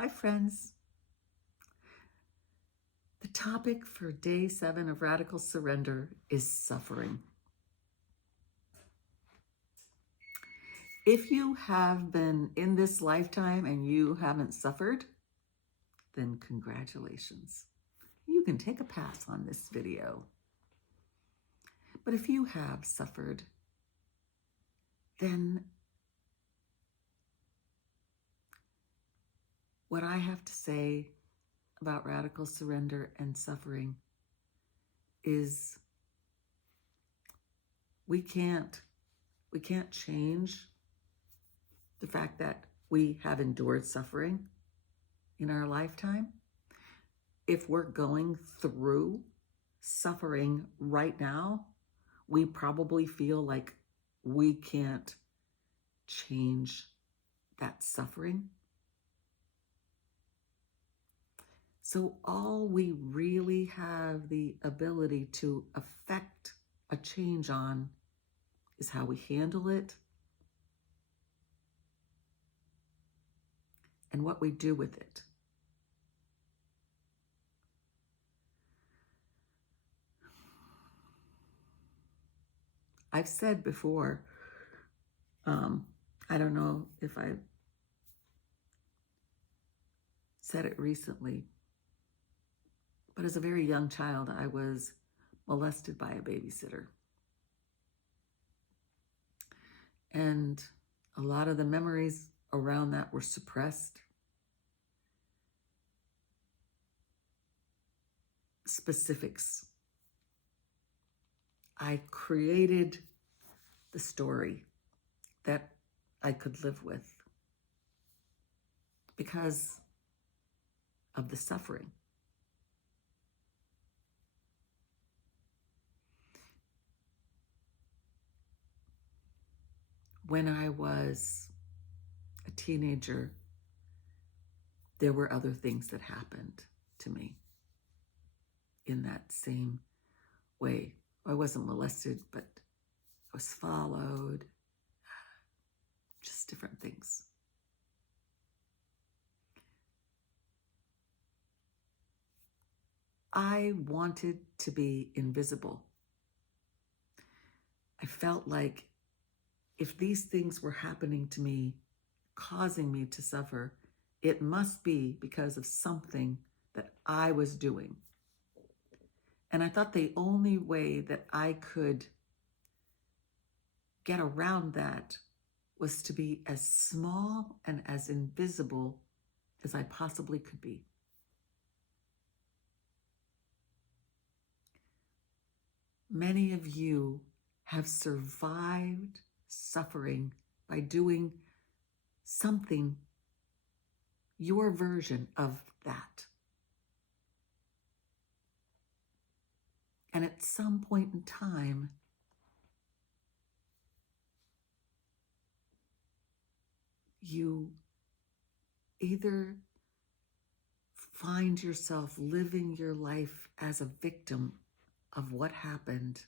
Hi, friends. The topic for day 7 of Radical Surrender is suffering. If you have been in this lifetime and you haven't suffered, then congratulations. You can take a pass on this video. But if you have suffered, then what I have to say about radical surrender and suffering is we can't change the fact that we have endured suffering in our lifetime. If we're going through suffering right now, we probably feel like we can't change that suffering. So all we really have the ability to affect a change on is how we handle it and what we do with it. I've said before, I don't know if I said it recently, but as a very young child, I was molested by a babysitter. And a lot of the memories around that were suppressed. Specifics. I created the story that I could live with because of the suffering. When I was a teenager, there were other things that happened to me in that same way. I wasn't molested, but I was followed, just different things. I wanted to be invisible. I felt like if these things were happening to me, causing me to suffer, it must be because of something that I was doing. And I thought the only way that I could get around that was to be as small and as invisible as I possibly could be. Many of you have survived suffering by doing something, your version of that. And at some point in time, you either find yourself living your life as a victim of what happened,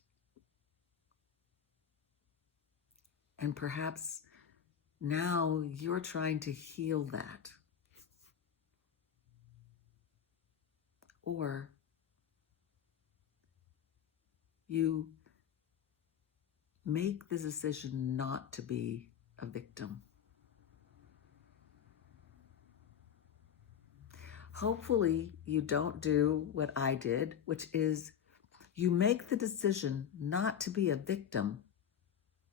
and perhaps now you're trying to heal that, or you make the decision not to be a victim. Hopefully you don't do what I did, which is you make the decision not to be a victim,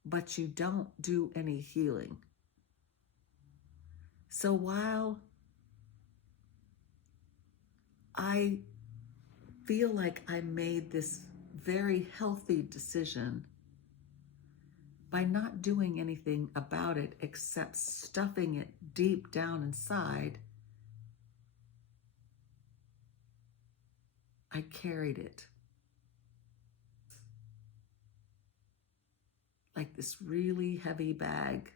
but you don't do any healing. So while I feel like I made this very healthy decision by not doing anything about it except stuffing it deep down inside, I carried it like this really heavy bag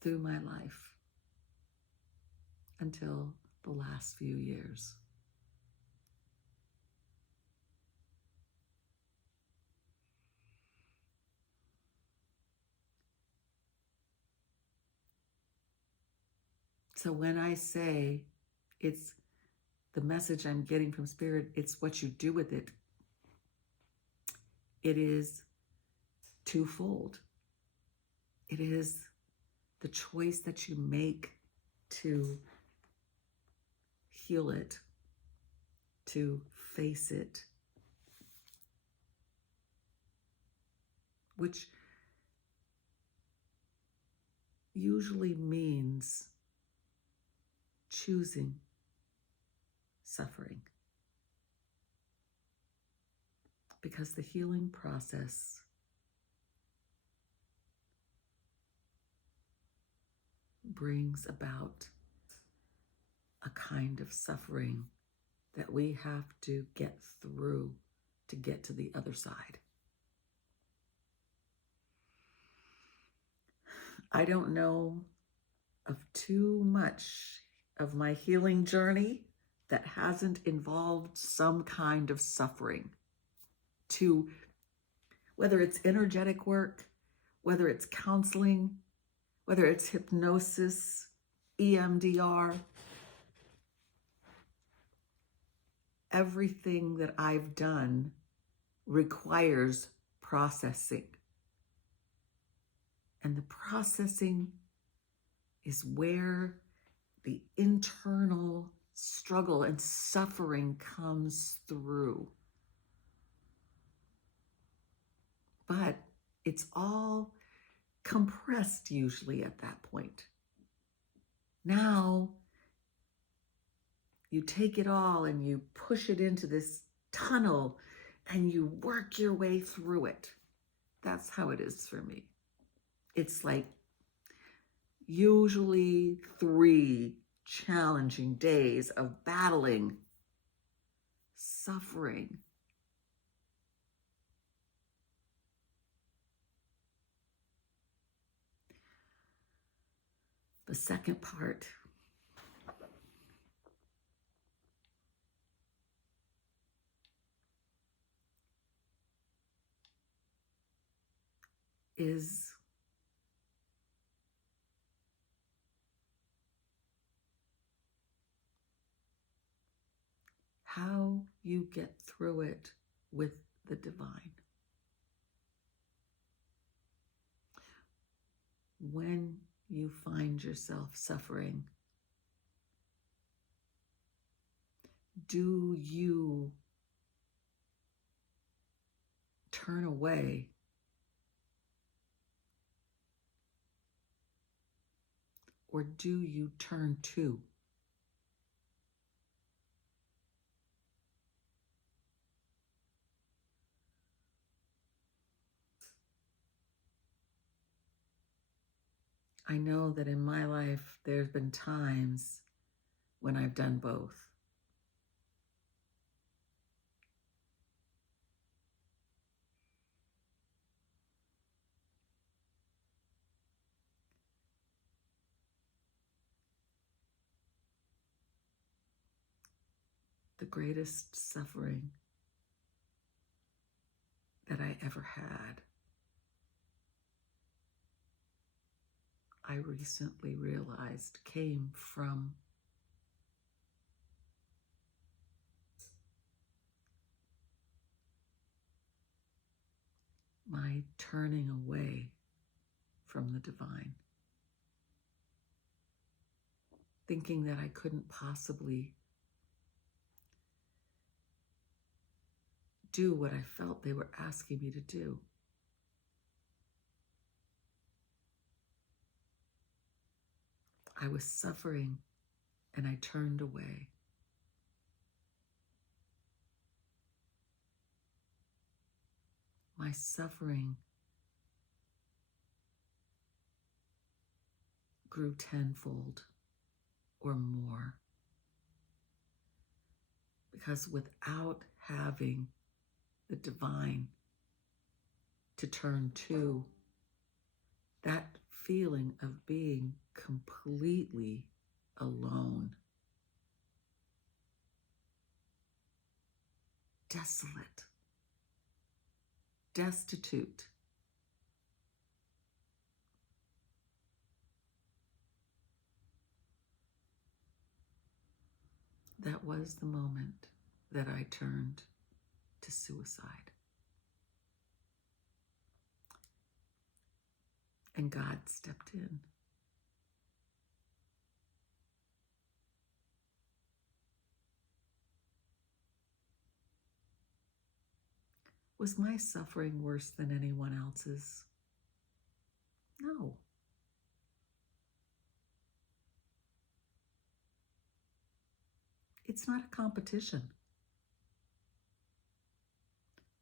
through my life until the last few years. So when I say it's the message I'm getting from Spirit, it's what you do with it. It is twofold. It is the choice that you make to heal it, to face it, which usually means choosing suffering. Because the healing process brings about a kind of suffering that we have to get through to get to the other side. I don't know of too much of my healing journey that hasn't involved some kind of suffering. To whether it's energetic work, whether it's counseling, whether it's hypnosis, EMDR, everything that I've done requires processing. And the processing is where the internal struggle and suffering comes through. But it's all compressed usually at that point. Now, you take it all and you push it into this tunnel and you work your way through it. That's how it is for me. It's like usually 3 challenging days of battling, suffering. The second part is how you get through it with the divine. When you find yourself suffering, do you turn away or do you turn to? I know that in my life, there's been times when I've done both. The greatest suffering that I ever had, I recently realized came from my turning away from the divine, thinking that I couldn't possibly do what I felt they were asking me to do. I was suffering and I turned away. My suffering grew tenfold or more because without having the divine to turn to, that feeling of being completely alone, desolate, destitute, that was the moment that I turned to suicide. And God stepped in. Was my suffering worse than anyone else's? No. It's not a competition.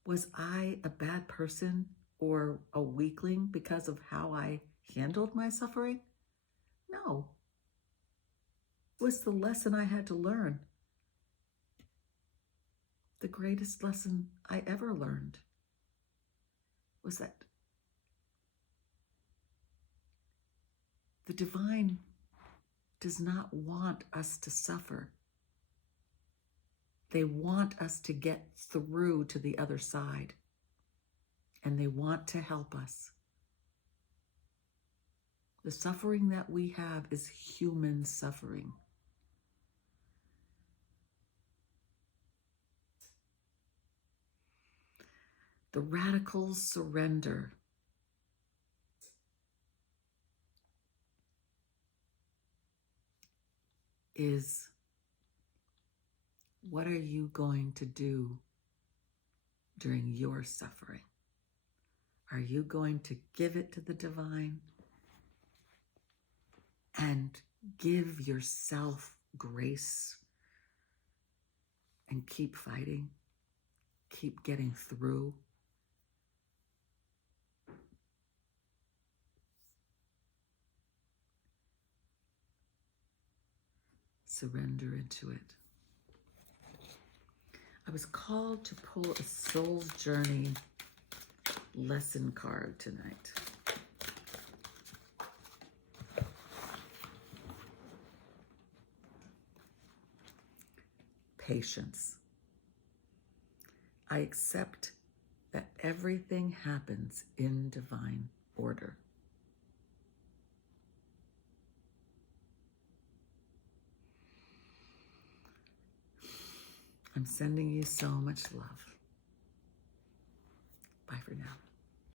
Was I a bad person or a weakling because of how I handled my suffering? No. It was the lesson I had to learn. The greatest lesson I ever learned was that the divine does not want us to suffer. They want us to get through to the other side, and they want to help us. The suffering that we have is human suffering. The radical surrender is, what are you going to do during your suffering? Are you going to give it to the divine and give yourself grace and keep fighting, keep getting through? Surrender into it. I was called to pull a soul's journey lesson card tonight. Patience. I accept that everything happens in divine order. I'm sending you so much love. Bye for now.